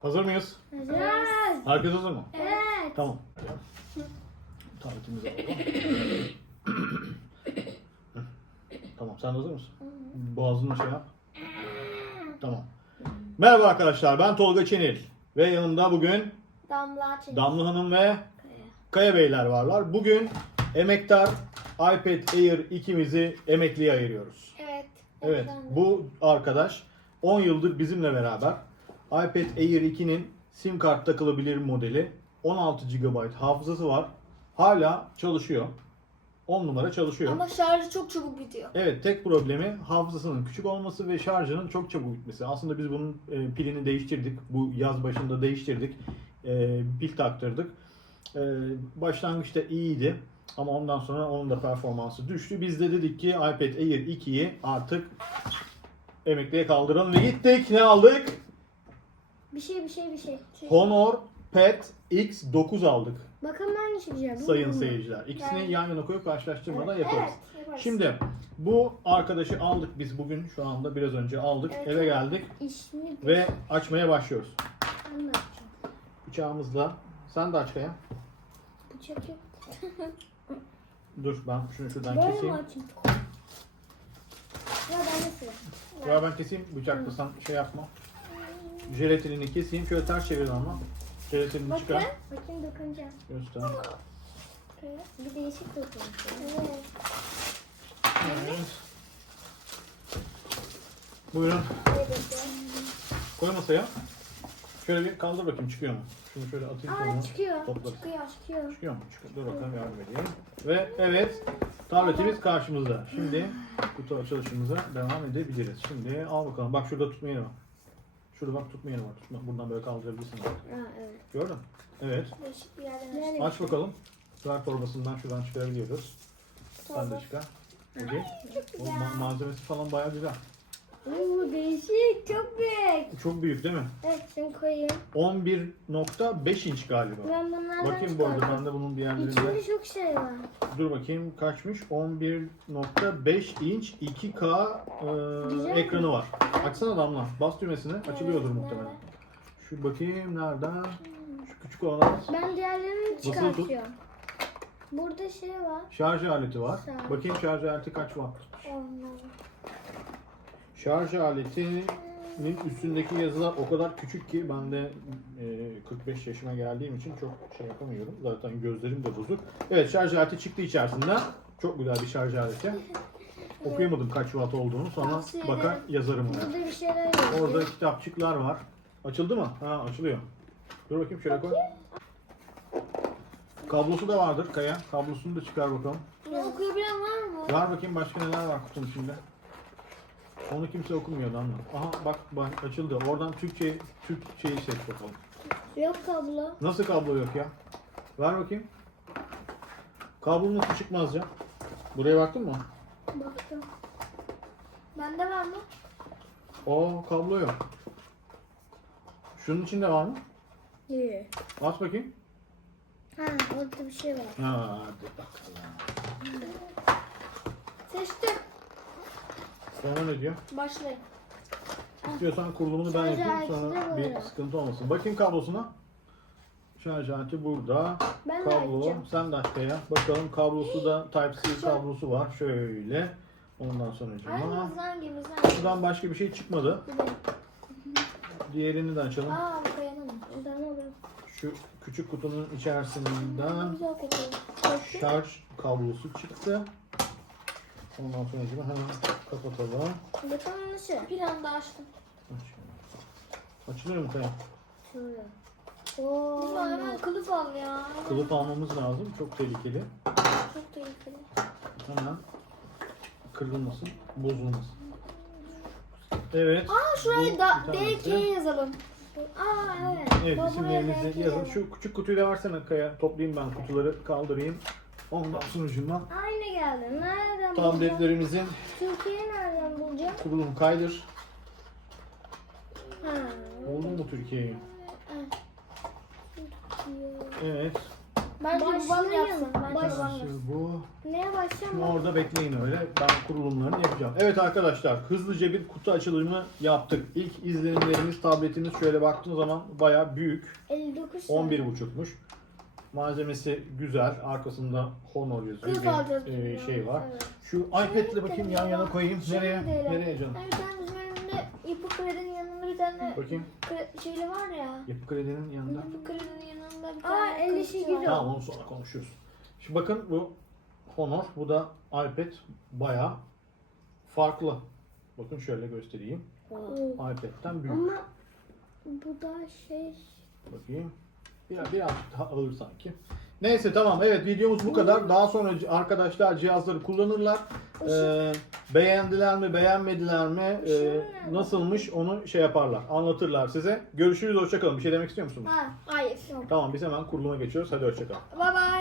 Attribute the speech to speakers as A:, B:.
A: Hazır mıyız? Hazır. Herkes hazır mı? Evet. Tamam. Alalım. tamam sen hazır mısın? Boğazını şey yap. Tamam. Merhaba arkadaşlar ben Tolga Çenil. Ve yanımda bugün
B: Damla çelik.
A: Damla Hanım ve Kaya Beyler varlar. Bugün emektar iPad Air ikimizi emekliye ayırıyoruz. Evet. Evet bu arkadaş 10 yıldır bizimle beraber iPad Air 2'nin sim kart takılabilir modeli 16 GB hafızası var. Hala çalışıyor. 10 numara çalışıyor.
B: Ama şarjı çok çabuk bitiyor.
A: Evet tek problemi hafızasının küçük olması ve şarjının çok çabuk bitmesi. Aslında biz bunun e, pilini değiştirdik. Bu yaz başında değiştirdik. E, pil taktırdık. E, başlangıçta iyiydi. Ama ondan sonra onun da performansı düştü. Biz de dedik ki iPad Air 2'yi artık emekliye kaldıralım ve gittik. Ne aldık?
B: Bir şey bir şey bir şey.
A: Honor Pad X9 aldık
B: Bakın ben de çıkacağım.
A: sayın seyirciler. İkisini Yani- yan yana koyup karşılaştırmadan yaparız. Yaparız. Şimdi bu arkadaşı aldık biz bugün şu anda biraz önce aldık Evet. eve geldik İşini ve açmaya başlıyoruz. anlatacağım. Bıçağımızla sen de aç Kaya. Bıçak yok. Dur ben şunu şuradan Böyle mi keseyim. açayım?
B: Ya ben de sıra.
A: Ya ben keseyim bıçakla sen şey yapma. Jelatinini keseyim şöyle ters çevir ama. Jelatinini Bakın. çıkar.
B: Bakın dokunacağım. Göster. Bir değişik dokunuyor. Evet.
A: Evet. Buyurun koy masaya. Şöyle bir kaldır bakayım çıkıyor mu? Şunu şöyle
B: atayım Aa çıkıyor. Toplarız. Çıkıyor çıkıyor.
A: Çıkıyor mu? Çıkıyor. Dur bakalım yardım edeyim. Ve evet tabletimiz karşımızda. Şimdi kutu açılışımıza devam edebiliriz. Şimdi al bakalım. Bak şurada tutma yeri var. Şurada bak tutma yeri var. Tutma. Buradan böyle kaldırabilirsin. Bak. Aa evet. Gördün? Evet. Değişik bir yerden Aç bakalım. Ver torbasından şuradan çıkarabiliyoruz. Sen de çıkar. Hadi. O ma- malzemesi falan bayağı güzel.
B: Oo değişik
A: çok büyük. Değil mi?
B: Evet şunu koyayım.
A: 11.5 inç galiba.
B: Ben bunlardan Bakayım bu arada
A: ben de bunun bir yerlerinde.
B: İçinde çok şey var.
A: Dur bakayım kaçmış? 11.5 inç 2K e, Güzel ekranı var. Açsana damla. Bas düğmesine. Açılıyordur Evet, muhtemelen. nerede? Şu bakayım nereden? Şu küçük olan
B: Ben diğerlerini Basılı tut. çıkartıyorum. Burada şey var.
A: şarj aleti var. Şarj. Bakayım şarj aleti kaç watt? Onlar. Şarj aletinin üstündeki yazılar o kadar küçük ki ben de e, 45 yaşıma geldiğim için çok şey yapamıyorum. Zaten gözlerim de bozuk. Evet şarj aleti çıktı içerisinden. Çok güzel bir şarj aleti. Okuyamadım kaç watt olduğunu. Sonra Tavsiye bakar ederim. yazarım. Burada bir şeyler yazıyor. Orada kitapçıklar var. Açıldı mı? Ha açılıyor. Dur bakayım şöyle koy. Kablosu da vardır Kaya. Kablosunu da çıkar bakalım.
B: Bunu okuyabilen var mı?
A: Var bakayım başka neler var kutunun içinde. Onu kimse okumuyor lan. Aha bak, bak açıldı. Oradan Türkçe Türkçeyi seç bakalım.
B: Yok kablo.
A: Nasıl kablo yok ya? Ver bakayım. Kablo nasıl çıkmaz ya? Buraya baktın mı?
B: Baktım. Bende var mı?
A: O kablo yok. Şunun içinde var mı? Yok. Aç bakayım.
B: Ha orada bir şey var.
A: Ha, hadi bakalım. Seçtim. Sonra ne diyor? Başlayın. İstiyorsan kurulumunu ben Şarj yapayım aleti sonra de bir sıkıntı olmasın. Bakayım kablosuna. Şarj aleti burada. Ben de Kablo. açacağım. Sen de aç Kaya. Bakalım kablosu da Type-C kablosu var. Şöyle. Ondan sonra hangimiz? Şuradan başka bir şey çıkmadı. Diğerini de açalım. Aa bu kayanın. Buradan olur. Şu küçük kutunun içerisinden Güzel kokuyor. Bakayım. şarj kablosu çıktı. Ondan sonra hemen kapatalım.
B: Bakalım nasıl? Bir anda açtım. Açılıyor mu Kaya? Şöyle. Oo. Hemen kılıf al ya.
A: Kılıf almamız lazım. Çok tehlikeli. Çok tehlikeli. Hemen kırılmasın, bozulmasın. Evet.
B: Aa şuraya da. DK yazalım.
A: Aa evet. Evet Baba, isimlerinizi yazın. Şu küçük kutuyla versene Kaya. Toplayayım ben kutuları kaldırayım. Ondan sonucundan
B: Aynı geldi.
A: Nereden bulacağım? tabletlerimizin
B: Türkiye'yi nereden bulacağım?
A: kurulum kaydır. Ha. Oldu mu Türkiye'yi? Türkiye. Evet.
B: Bence Başlayalım. yapsın. Bence babam yapsın. Bu Neye başlayalım? Şimdi
A: orada bekleyin öyle. Ben kurulumlarını yapacağım. Evet arkadaşlar hızlıca bir kutu açılımı yaptık. İlk izlenimlerimiz tabletimiz şöyle baktığınız zaman bayağı büyük. 59 tane. 11.5'muş. Malzemesi güzel. Arkasında Honor yazıyor. Kılıf Bir, e, şey var. Evet. Şu iPad'le bakayım yan yana koyayım. Şöyle Nereye? diyelim. Nereye canım?
B: Hani bir tane bizim Yapı Kredi'nin yanında bir tane Bakayım. kre- şeyli var ya.
A: Yapı Kredi'nin yanında.
B: Yapı Kredi'nin yanında bir Aa, tane el kılıfçı işi var. güzel.
A: Tamam onu sonra konuşuruz. Şimdi bakın bu Honor. Bu da iPad. Bayağı farklı. Bakın şöyle göstereyim. iPad'den büyük. Ama
B: bu da şey
A: Bakayım. Biraz, biraz ağır sanki. Neyse tamam evet videomuz bu kadar. Daha sonra arkadaşlar cihazları kullanırlar. Ee, beğendiler mi beğenmediler mi ee, nasılmış onu şey yaparlar anlatırlar size. Görüşürüz hoşçakalın. Bir şey demek istiyor musunuz?
B: ha Hayır.
A: Tamam biz hemen kuruluma geçiyoruz. Hadi hoşçakalın.
B: Bye bye.